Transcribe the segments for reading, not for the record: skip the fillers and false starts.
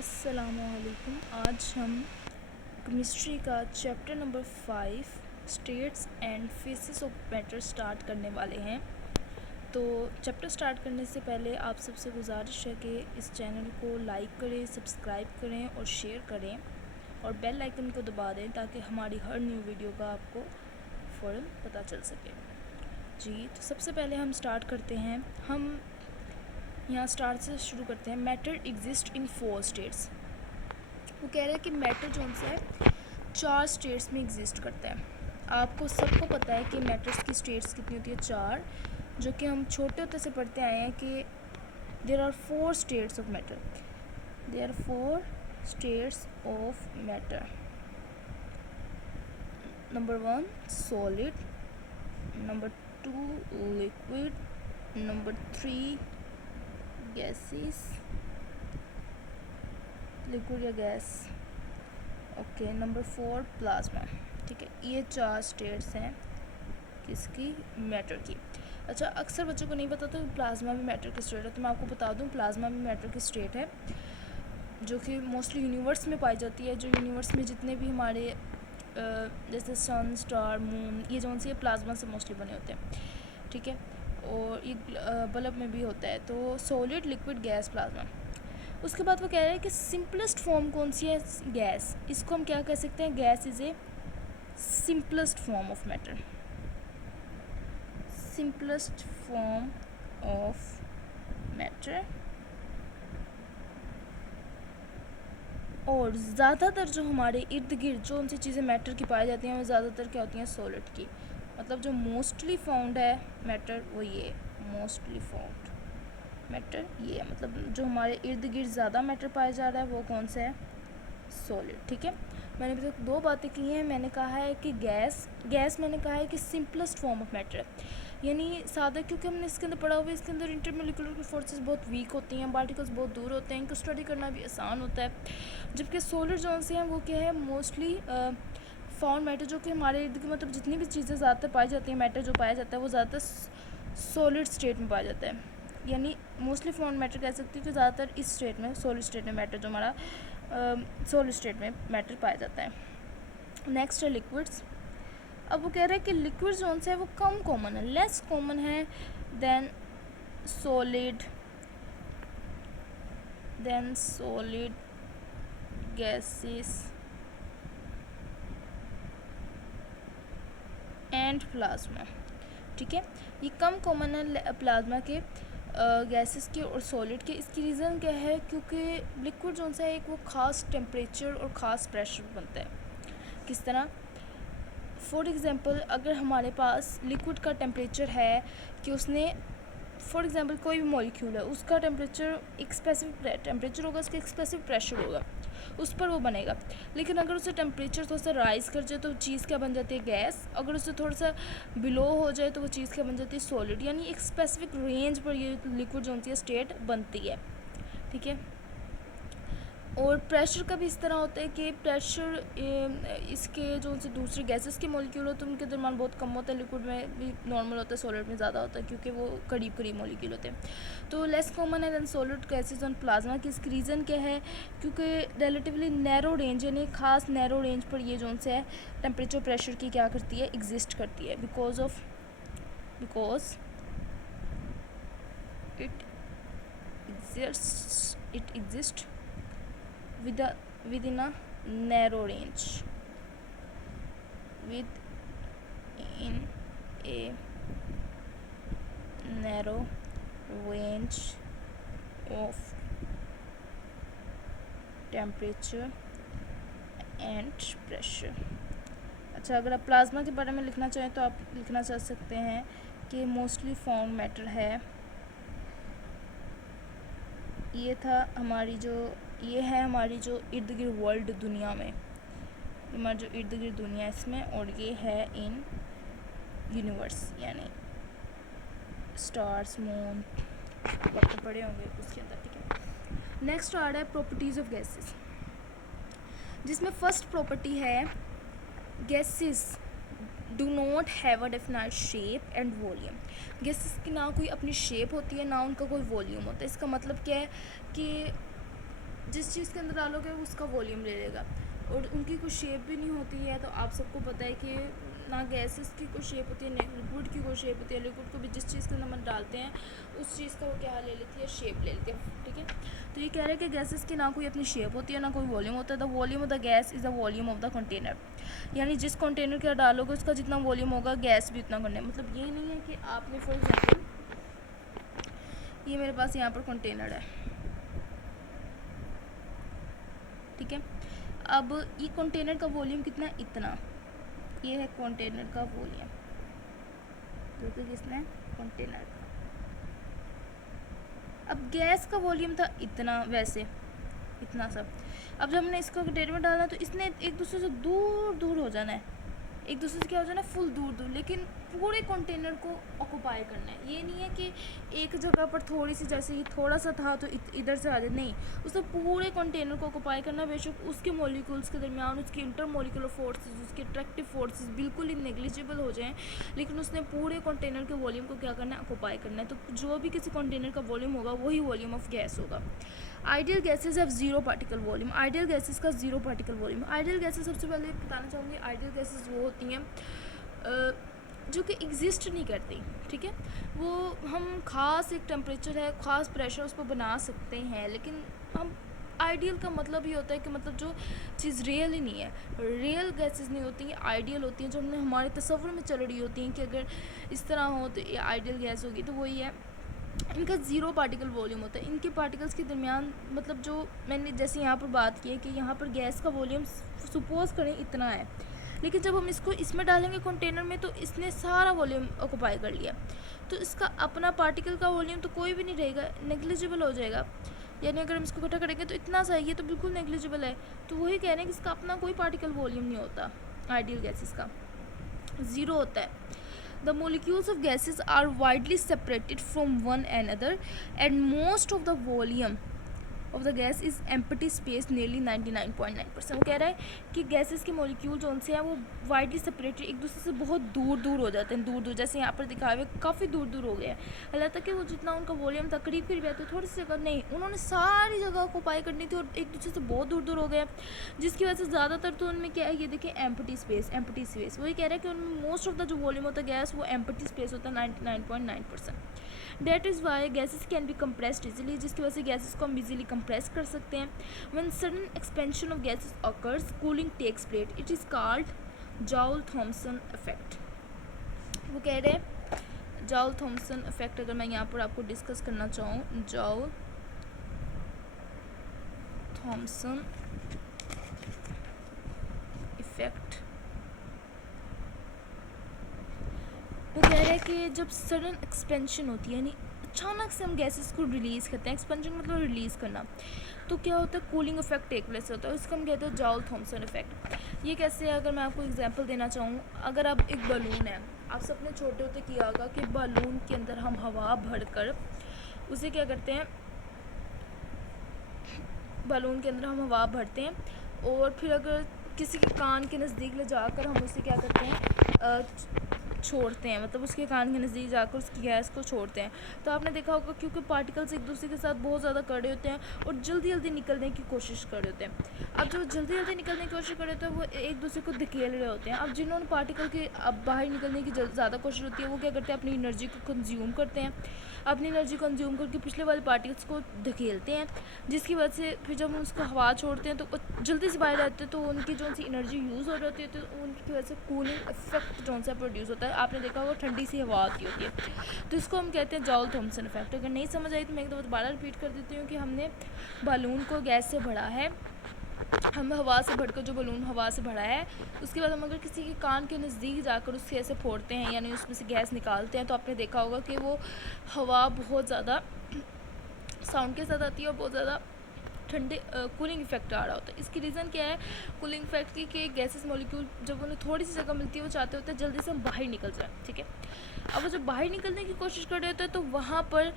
अस्सलामुअलैकुम। आज हम केमिस्ट्री का chapter number 5 states and faces of matter start करने वाले हैं। तो चैप्टर स्टार्ट करने से पहले आप सबसे गुजारिश है कि इस चैनल को लाइक करें, सब्सक्राइब करें और शेयर करें और बेल आइकन को दबा दें ताकि हमारी हर न्यू वीडियो का आपको फ़ौरन पता चल सके। जी, तो सबसे पहले हम स्टार्ट करते हैं। हम यहाँ स्टार्ट से शुरू करते हैं। Matter exist in 4 states. वो कह रहे हैं कि मैटर जो उनसे है 4 स्टेट्स में एग्जिस्ट करता है। आपको सबको पता है कि मैटर्स की स्टेट्स कितनी होती है, 4, जो कि हम छोटे होते से पढ़ते आए हैं कि there are 4 states of matter. There are 4 states of matter. Number 1 solid, number 2 liquid, number 3 gases, liquid या गैस, ओके, नंबर 4 प्लाज्मा। ठीक है, ये 4 स्टेट्स हैं किसकी, मैटर की। अच्छा, अक्सर बच्चों को नहीं पता था कि प्लाज्मा भी मैटर की स्टेट है, तो मैं आपको बता दूं प्लाज्मा भी मैटर की स्टेट है, जो कि मोस्टली यूनिवर्स में पाई जाती है। जो यूनिवर्स में जितने भी हमारे जैसे सन, स्टार, मून, ये जो सी प्लाज्मा से मोस्टली बने होते हैं। ठीक है, और ये बल्ब में भी होता है। तो सॉलिड, लिक्विड, गैस, प्लाज्मा। उसके बाद वो कह रहे हैं कि सिंपलेस्ट फॉर्म कौन सी है, गैस। इसको हम क्या कह सकते हैं, gas is a simplest form of matter. Simplest form of matter. और ज़्यादातर जो हमारे इर्द गिर्द जो उनसे चीज़ें मैटर की पाई जाती हैं वो ज़्यादातर क्या होती हैं, सॉलिड की। मतलब जो मोस्टली फाउंड है मैटर वो ये मोस्टली फाउंड मैटर ये है। मतलब जो हमारे इर्द गिर्द ज़्यादा मैटर पाया जा रहा है वो कौन सा है, सॉलिड। ठीक है, मैंने अभी तक 2 बातें की हैं। मैंने कहा है कि गैस मैंने कहा है कि सिंपलेस्ट फॉर्म ऑफ मैटर है, यानी सादा, क्योंकि हमने इसके अंदर पढ़ा हुआ है इसके अंदर इंटरमोलिकुलर की फोर्सेस बहुत वीक होती हैं, पार्टिकल्स बहुत दूर होते हैं, इनको स्टडी करना भी आसान होता है। जबकि सॉलिड जोन से हैं वो क्या है, मोस्टली फाउंड मैटर, जो कि हमारे इर्द गिर्द मतलब जितनी भी चीज़ें ज़्यादातर पाई जाती हैं, मैटर जो पाया जाता है वो ज़्यादातर सॉलिड स्टेट में पाया जाता है। यानी मोस्टली फाउंड मैटर कह सकती हूँ कि ज़्यादातर इस स्टेट में, सॉलिड स्टेट में मैटर जो हमारा सॉलिड स्टेट में मैटर पाया जाता है। नेक्स्ट है लिक्विड्स। अब वो कह रहे हैं कि लिक्विड जोन से है वो कम कॉमन है, लेस कॉमन है then solid gases and plasma. ठीक है, ये कम कॉमन है प्लाज्मा के, गैसेस के और सॉलिड के। इसकी रीज़न क्या है, क्योंकि लिक्विड जोन सा है एक वो ख़ास टेम्परेचर और ख़ास प्रेशर बनता है। किस तरह, फॉर एग्ज़ाम्पल अगर हमारे पास लिक्विड का टेम्परेचर है कि उसने, फॉर एग्ज़ाम्पल कोई भी मॉलिक्यूल है उसका टेम्परेचर एक स्पेसिफिक टेम्परेचर होगा, उसका एक स्पेसिफिक प्रेशर होगा, उस पर वो बनेगा। लेकिन अगर उसे टेम्परेचर थोड़ा सा राइज़ कर जाए तो चीज़ क्या बन जाती है, गैस। अगर उसे थोड़ा सा बिलो हो जाए तो वो चीज़ क्या बन जाती है, सॉलिड। यानी एक स्पेसिफिक रेंज पर ये लिक्विड जो होती है स्टेट बनती है। ठीक है, और प्रेशर का भी इस तरह होता है कि प्रेशर इसके जो उनसे दूसरी गैसेस के मॉलिक्यूल होते हैं उनके दरमियान बहुत कम होता है। लिक्विड में भी नॉर्मल होता है, सॉलिड में ज़्यादा होता है क्योंकि वो करीब करीब मॉलिक्यूल होते हैं। तो लेस कॉमन है then solid gases on plasma की। इसकी रीज़न क्या है, क्योंकि रिलेटिवली नैरो रेंज, यानी खास नैरो रेंज पर ये जो उनसे है टेम्परेचर प्रेशर की क्या करती है, एग्जिस्ट करती है। Because it exist within a narrow range, within a narrow range of temperature and pressure। अच्छा, अगर आप प्लाज्मा के बारे में लिखना चाहें तो आप लिखना चाह सकते हैं कि मोस्टली फाउंड मैटर है। ये है हमारी जो इर्द गिर्द वर्ल्ड दुनिया में, हमारी जो इर्द गिर्द दुनिया है इसमें, और ये है इन यूनिवर्स यानी स्टार्स, मून, वक्त पड़े होंगे उसके अंदर। ठीक है, नेक्स्ट आ रहा है प्रॉपर्टीज़ ऑफ गैसेस, जिसमें फर्स्ट प्रॉपर्टी है gases do not have a definite shape and volume. Gases की ना कोई अपनी शेप होती है ना उनका कोई वॉल्यूम होता है। इसका मतलब क्या है कि जिस चीज़ के अंदर डालोगे उसका वॉल्यूम ले लेगा, और उनकी कुछ शेप भी नहीं होती है। तो आप सबको पता है कि ना गैसेस की कोई शेप होती है, ना लिक्विड की कोई शेप होती है। लिक्विड को भी जिस चीज़ के अंदर हम डालते हैं उस चीज़ का वो क्या ले लेती है, शेप ले लेती है, ठीक है। तो ये कह रहे हैं कि गैसेस की ना कोई अपनी शेप होती है, ना कोई वॉल्यूम होता है। The volume of the gas is the volume of the container, यानी जिस कंटेनर के डालोगे उसका जितना वॉल्यूम होगा गैस भी उतना करना है। मतलब ये नहीं है कि आपने फॉर एग्जाम्पल ये मेरे पास यहाँ पर कंटेनर है, ठीक है। अब ये कंटेनर का वॉल्यूम कितना है, इतना, ये है कंटेनर का वॉल्यूम, तो किसने कंटेनर का। अब गैस का वॉल्यूम था इतना, वैसे इतना सब। अब जब हमने इसको कंटेनर में डालना तो इसने एक दूसरे से दूर दूर हो जाना है, एक दूसरे से क्या हो जाना है, फुल दूर दूर, लेकिन पूरे कंटेनर को ऑक्यूपाई करना है। ये नहीं है कि एक जगह पर थोड़ी सी, जैसे ये थोड़ा सा था तो इधर से आ जाए, नहीं, उसने पूरे कंटेनर को ऑक्यूपाई करना है। बेशक उसके मॉलिक्यूल्स के दरमियान उसकी इंटरमोलिकुलर फोर्सेस, उसके अट्रैक्टिव फोर्सेस बिल्कुल ही नेग्लिजिबल हो जाएं, लेकिन उसने पूरे कंटेनर के वॉल्यूम को क्या करना है, ऑक्यूपाई करना है। तो जो भी किसी कंटेनर का वॉल्यूम होगा वही वॉल्यूम ऑफ गैस होगा। Ideal gases have zero particle volume, ideal gases का zero particle volume. Ideal gases सबसे पहले बताना चाहूँगी, आइडियल गैसेज वो होती हैं जो कि एग्जिस्ट नहीं करती, ठीक है। वो हम ख़ास एक टेम्परेचर है, ख़ास प्रेशर उस पर बना सकते हैं, लेकिन हम आइडियल का मतलब ये होता है कि मतलब जो चीज़ रियल ही नहीं है, रियल गैसेस नहीं होती हैं, आइडियल होती हैं, जो हमने हमारे तस्वुर में चल रही होती हैं कि अगर इस तरह हो तो ये आइडियल गैस होगी। तो वही है, इनका ज़ीरो पार्टिकल वॉल्यूम होता है। इनके पार्टिकल्स के दरमियान, मतलब जो मैंने जैसे यहाँ पर बात की है कि यहाँ पर गैस का वॉल्यूम सपोज करें इतना है, लेकिन जब हम इसको इसमें डालेंगे कंटेनर में तो इसने सारा वॉल्यूम ऑक्यूपाई कर लिया, तो इसका अपना पार्टिकल का वॉल्यूम तो कोई भी नहीं रहेगा, नेग्लिजिबल हो जाएगा। यानी अगर हम इसको इकट्ठा करेंगे तो इतना सा ये तो बिल्कुल नेग्लिजिबल है। तो वही कह रहे हैं कि इसका अपना कोई पार्टिकल वॉल्यूम नहीं होता, आइडियल गैसेस का ज़ीरो होता है। The molecules of gases are widely separated from one another, and most of the volume of the gas is empty space nearly 99.9%। वो कह रहा है कि गैसेस के मॉलिक्यूल जो उनसे हैं वो वाइडली सेपरेटेड, एक दूसरे से बहुत दूर दूर हो जाते हैं, दूर दूर, जैसे यहाँ पर दिखाए हुए काफ़ी दूर दूर हो गए हैं। हालांकि कि वो जितना उनका वॉल्यूम था करीब करीब है, तो थोड़ी सी जगह नहीं, उन्होंने सारी जगह ऑक्यूपाई करनी थी और एक दूसरे से बहुत दूर दूर हो गए, जिसकी वजह से ज़्यादातर तो उनमें क्या है, ये देखिए एम्प्टी स्पेस, एम्प्टी स्पेस। वही कह रहा है कि उनमें मोस्ट ऑफ द जो वॉल्यूम होता है गैस वो एम्प्टी स्पेस होता है 99.9%। That is why gases can be compressed easily, जिसकी वजह से गैसेस को हम इजीली कंप्रेस कर सकते हैं। When sudden expansion of gases occurs cooling takes place, it is called Joule Thomson effect. वो कह रहे हैं जॉल-थॉम्सन इफेक्ट, अगर मैं यहाँ पर आपको डिस्कस करना चाहूँ, जॉल-थॉम्सन इफेक्ट, वो कह रहे हैं कि जब सडन एक्सपेंशन होती है, यानी अचानक से हम गैसेस को रिलीज़ करते हैं, एक्सपेंशन मतलब रिलीज़ करना, तो क्या होता है, कूलिंग इफेक्ट टेक प्लेस होता है, इसको हम कहते हैं जॉल-थॉम्सन इफेक्ट। ये कैसे है, अगर मैं आपको एग्जांपल देना चाहूँ, अगर अब एक बलून है, आप सबने छोटे होते किया होगा कि बलून के अंदर हम हवा भरकर उसे क्या करते हैं, बलून के अंदर हम हवा भरते हैं और फिर अगर किसी के कान के नज़दीक ले जाकर हम उसे क्या करते हैं, छोड़ते हैं, मतलब उसके कान के नज़दीक जाकर उसकी गैस को छोड़ते हैं। तो आपने देखा होगा क्योंकि पार्टिकल्स एक दूसरे के साथ बहुत ज़्यादा कड़े होते हैं और जल्दी जल्दी निकलने की कोशिश कर रहे होते हैं। अब जो जल्दी जल्दी निकलने की कोशिश कर रहे होते हैं वो एक दूसरे को धकेल रहे होते हैं। अब जिन्होंने पार्टिकल के अब बाहर निकलने की ज़्यादा कोशिश होती है वो क्या करते हैं, अपनी एनर्जी को कंज्यूम करते हैं, अपनी एनर्जी कंज्यूम करके पिछले वाले पार्टिकल्स को धकेलते हैं, जिसकी वजह से फिर जब हम उसको हवा छोड़ते हैं तो जल्दी से बाहर आते हैं, तो उनकी जो सी एनर्जी यूज़ हो रही होती है तो उनकी वजह से कूलिंग इफेक्ट जो सा प्रोड्यूस होता है। आपने देखा होगा ठंडी सी हवा आती होती है, तो इसको हम कहते हैं जॉल-थॉम्सन इफेक्ट। अगर नहीं समझ आई तो मैं एक दो दोबारा रिपीट कर देती हूँ कि हमने बलून को गैस से भरा है, हम हवा से भरकर जो बलून हवा से भरा है, उसके बाद हम अगर किसी के कान के नज़दीक जाकर उससे ऐसे फोड़ते हैं, यानी उसमें से गैस निकालते हैं, तो आपने देखा होगा कि वो हवा बहुत ज़्यादा साउंड के साथ आती है और बहुत ज़्यादा ठंडे कूलिंग इफेक्ट आ रहा होता है। इसकी रीज़न क्या है कूलिंग इफेक्ट की, कि गैसेस मॉलिक्यूल जब उन्हें थोड़ी सी जगह मिलती है वो चाहते होते हैं जल्दी से हम बाहर निकल जाए, ठीक है। अब वो जब बाहर निकलने की कोशिश कर रहे होते हैं तो वहाँ पर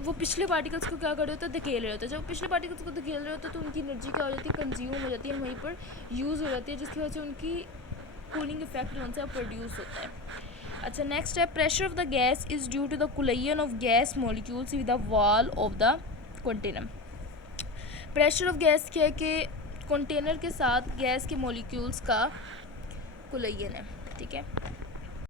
वो पिछले पार्टिकल्स को क्या कर रहे होते हैं, धकेल रहे होते हैं। जब पिछले पार्टिकल्स को धकेल रहे होते हैं तो उनकी एनर्जी क्या हो जाती है, कंज्यूम हो जाती है, वहीं पर यूज़ हो जाती है, जिसकी वजह से उनकी कूलिंग इफेक्ट जो है प्रोड्यूस होता है। अच्छा, नेक्स्ट है pressure of the gas is due to the collision of gas molecules with the wall of the container. Pressure of gas क्या है कि कंटेनर के साथ गैस के मॉलिक्यूल्स का कोलिजन है, ठीक है।